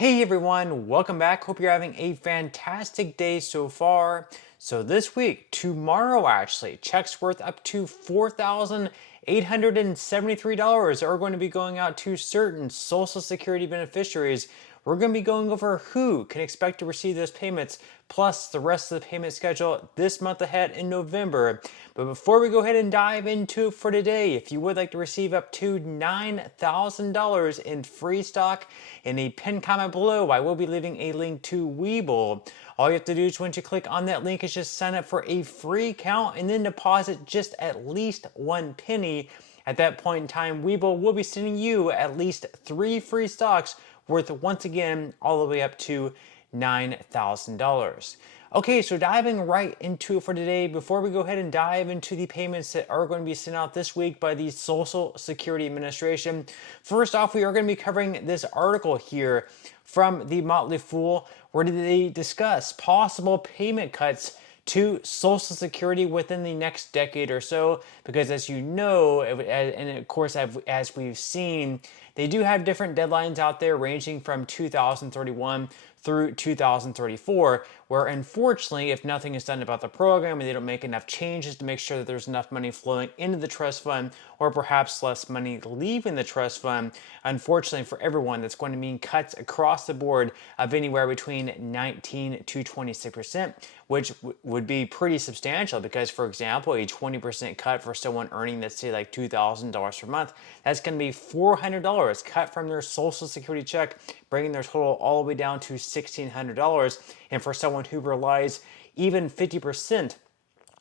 Hey everyone, welcome back. Hope you're having a fantastic day so far. So this week, tomorrow actually, checks worth up to $4,873 are going to be going out to certain Social Security beneficiaries. We're going to be going over who can expect to receive those payments, plus the rest of the payment schedule this month ahead in November. But before we go ahead and dive into it for today, if you would like to receive up to $9,000 in free stock, in a pinned comment below, I will be leaving a link to Webull. All you have to do is once you click on that link is just sign up for a free account and then deposit just at least 1 penny. At that point in time, Webull will be sending you at least 3 free stocks worth, once again, all the way up to $9,000. Okay, so diving right into it for today, before we go ahead and dive into the payments that are going to be sent out this week by the Social Security Administration, first off, we are going to be covering this article here from the Motley Fool, where they discuss possible payment cuts to Social Security within the next decade or so, because as you know, and of course as we've seen, they do have different deadlines out there ranging from 2031 through 2034, where unfortunately, if nothing is done about the program and they don't make enough changes to make sure that there's enough money flowing into the trust fund, or perhaps less money leaving the trust fund, unfortunately for everyone, that's going to mean cuts across the board of anywhere between 19 to 26%, which would be pretty substantial because, for example, a 20% cut for someone earning, let's say, like $2,000 per month, that's going to be $400 cut from their Social Security check, bringing their total all the way down to $1,600. And for someone who relies even 50%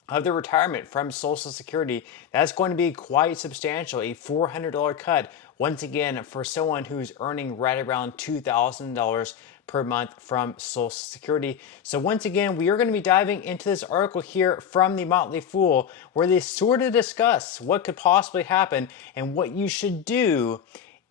of their retirement from Social Security, that's going to be quite substantial. A $400 cut, once again, for someone who's earning right around $2,000 per month from Social Security. So once again, we are going to be diving into this article here from the Motley Fool, where they sort of discuss what could possibly happen and what you should do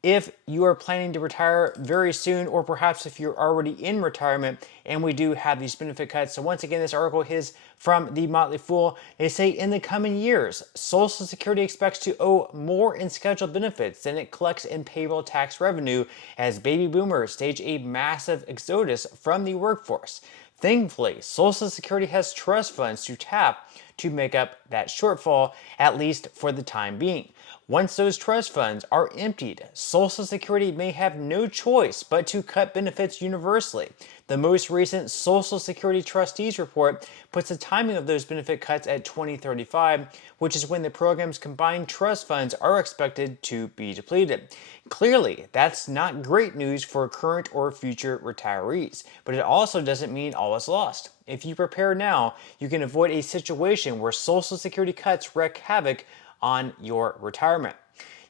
if you are planning to retire very soon, or perhaps if you're already in retirement and we do have these benefit cuts. So once again, this article is from the Motley Fool. They say in the coming years, Social Security expects to owe more in scheduled benefits than it collects in payroll tax revenue as baby boomers stage a massive exodus from the workforce. Thankfully, Social Security has trust funds to tap to make up that shortfall, at least for the time being. Once those trust funds are emptied, Social Security may have no choice but to cut benefits universally. The most recent Social Security Trustees report puts the timing of those benefit cuts at 2035, which is when the program's combined trust funds are expected to be depleted. Clearly, that's not great news for current or future retirees, but it also doesn't mean all is lost. If you prepare now, you can avoid a situation where Social Security cuts wreak havoc on your retirement.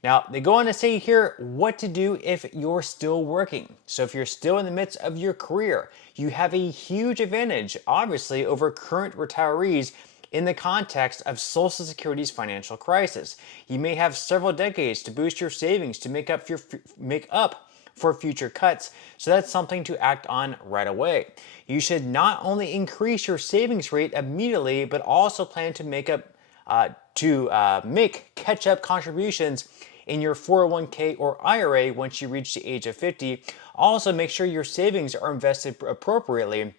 Now, they go on to say here what to do if you're still working. So if you're still in the midst of your career, you have a huge advantage, obviously, over current retirees in the context of Social Security's financial crisis. You may have several decades to boost your savings to make up for future cuts, so that's something to act on right away. You should not only increase your savings rate immediately, but also plan to make catch-up contributions in your 401k or IRA once you reach the age of 50. Also, make sure your savings are invested appropriately.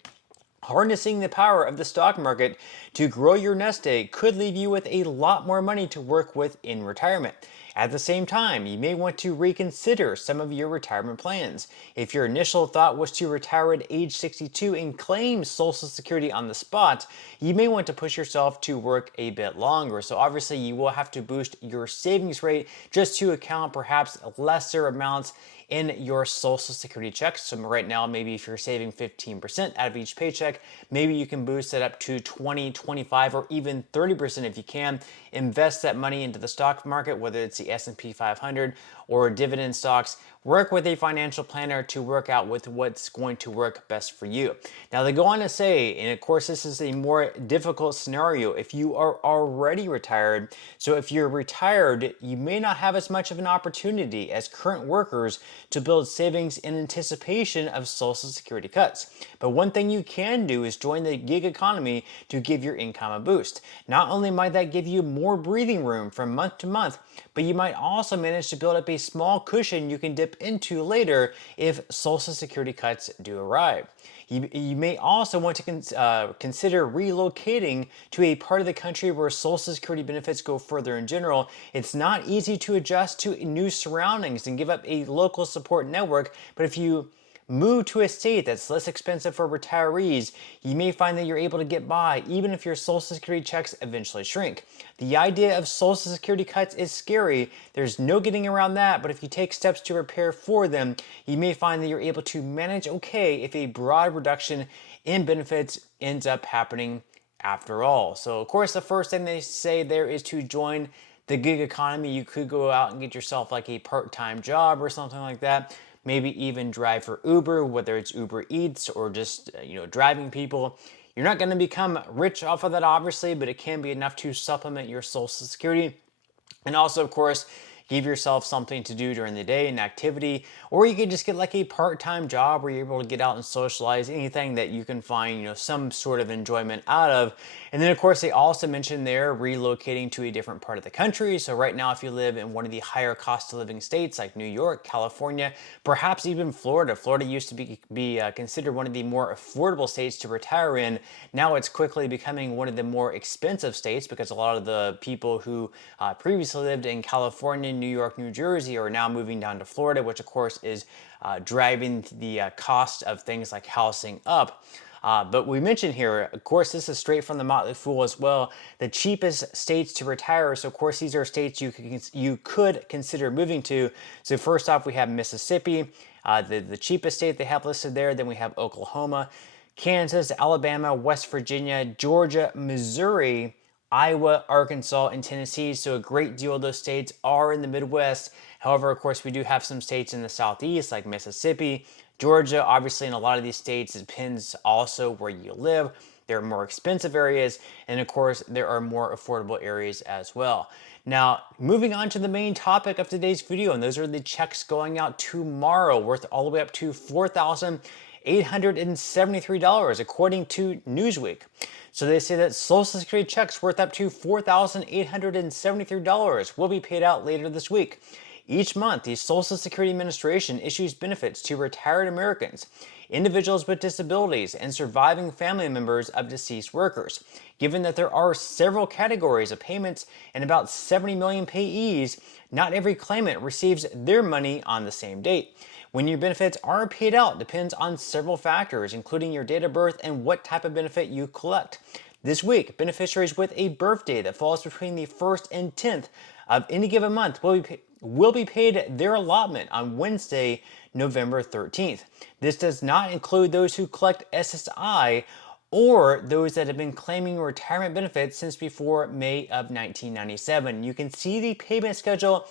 Harnessing the power of the stock market to grow your nest egg could leave you with a lot more money to work with in retirement. At the same time, you may want to reconsider some of your retirement plans. If your initial thought was to retire at age 62 and claim Social Security on the spot, you may want to push yourself to work a bit longer. So obviously you will have to boost your savings rate just to account perhaps lesser amounts in your Social Security checks. So right now, maybe if you're saving 15% out of each paycheck, maybe you can boost it up to 20, 25, or even 30% if you can. Invest that money into the stock market, whether it's the S&P 500 or dividend stocks. Work with a financial planner to work out with what's going to work best for you. Now they go on to say, and of course this is a more difficult scenario if you are already retired. So if you're retired, you may not have as much of an opportunity as current workers to build savings in anticipation of Social Security cuts. But one thing you can do is join the gig economy to give your income a boost. Not only might that give you more breathing room from month to month, but you might also manage to build up a small cushion you can dip into later if Social Security cuts do arrive. You may also want to consider relocating to a part of the country where Social Security benefits go further in general. It's not easy to adjust to new surroundings and give up a local support network, but if you move to a state that's less expensive for retirees, you may find that you're able to get by even if your Social Security checks eventually shrink. The idea of Social Security cuts is scary. There's no getting around that, but if you take steps to prepare for them, you may find that you're able to manage okay if a broad reduction in benefits ends up happening after all. So, of course, the first thing they say there is to join the gig economy. You could go out and get yourself like a part-time job or something like that. Maybe even drive for Uber, whether it's Uber Eats or just driving people. You're not going to become rich off of that, obviously, but it can be enough to supplement your Social Security. And also, of course, give yourself something to do during the day, an activity, or you could just get like a part-time job where you're able to get out and socialize, anything that you can find, some sort of enjoyment out of. And then, of course, they also mentioned there relocating to a different part of the country. So right now, if you live in one of the higher cost of living states like New York, California, perhaps even Florida. Florida used to be considered one of the more affordable states to retire in. Now it's quickly becoming one of the more expensive states because a lot of the people who previously lived in California, New York, New Jersey are now moving down to Florida, which of course is driving the cost of things like housing up. But we mentioned here, of course, this is straight from the Motley Fool as well, the cheapest states to retire. So, of course, these are states you could consider moving to. So, first off, we have Mississippi, the cheapest state they have listed there. Then we have Oklahoma, Kansas, Alabama, West Virginia, Georgia, Missouri, Iowa, Arkansas, and Tennessee. So, a great deal of those states are in the Midwest. However, of course, we do have some states in the Southeast like Mississippi, Georgia. Obviously, in a lot of these states, it depends also where you live. There are more expensive areas, and of course, there are more affordable areas as well. Now, moving on to the main topic of today's video, and those are the checks going out tomorrow, worth all the way up to $4,873, according to Newsweek. So they say that Social Security checks worth up to $4,873 will be paid out later this week. Each month, the Social Security Administration issues benefits to retired Americans, individuals with disabilities, and surviving family members of deceased workers. Given that there are several categories of payments and about 70 million payees, not every claimant receives their money on the same date. When your benefits are paid out depends on several factors, including your date of birth and what type of benefit you collect. This week, beneficiaries with a birthday that falls between the 1st and 10th of any given month will be paid their allotment on Wednesday, November 13th. This does not include those who collect SSI or those that have been claiming retirement benefits since before May of 1997. You can see the payment schedule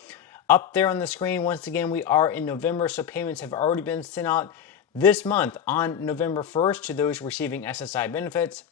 up there on the screen. Once again, we are in November, so payments have already been sent out this month on November 1st to those receiving SSI benefits.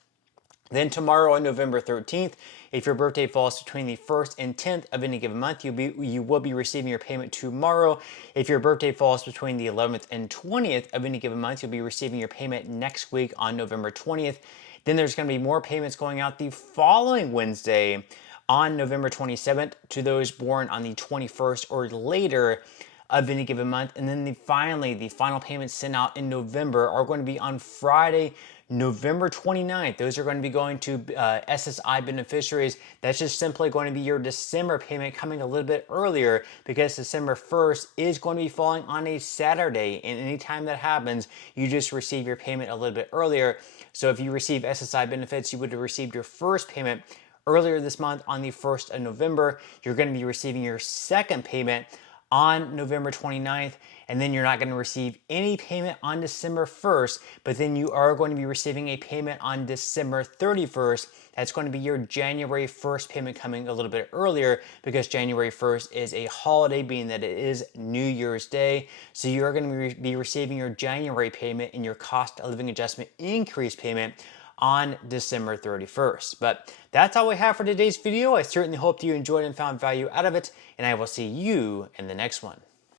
Then tomorrow on November 13th, if your birthday falls between the 1st and 10th of any given month, you will be receiving your payment tomorrow. If your birthday falls between the 11th and 20th of any given month, you'll be receiving your payment next week on November 20th. Then there's going to be more payments going out the following Wednesday on November 27th to those born on the 21st or later of any given month. And then finally, the final payments sent out in November are going to be on Friday, November 29th. Those are going to be going to SSI beneficiaries. That's just simply going to be your December payment coming a little bit earlier because December 1st is going to be falling on a Saturday. And anytime that happens, you just receive your payment a little bit earlier. So if you receive SSI benefits, you would have received your first payment earlier this month on the 1st of November. You're going to be receiving your second payment on November 29th, and then you're not going to receive any payment on December 1st, but then you are going to be receiving a payment on December 31st. That's going to be your January 1st payment coming a little bit earlier because January 1st is a holiday, being that it is New Year's Day. So you are going to be receiving your January payment and your cost of living adjustment increase payment on December 31st. But that's all we have for today's video. I certainly hope you enjoyed and found value out of it, and I will see you in the next one.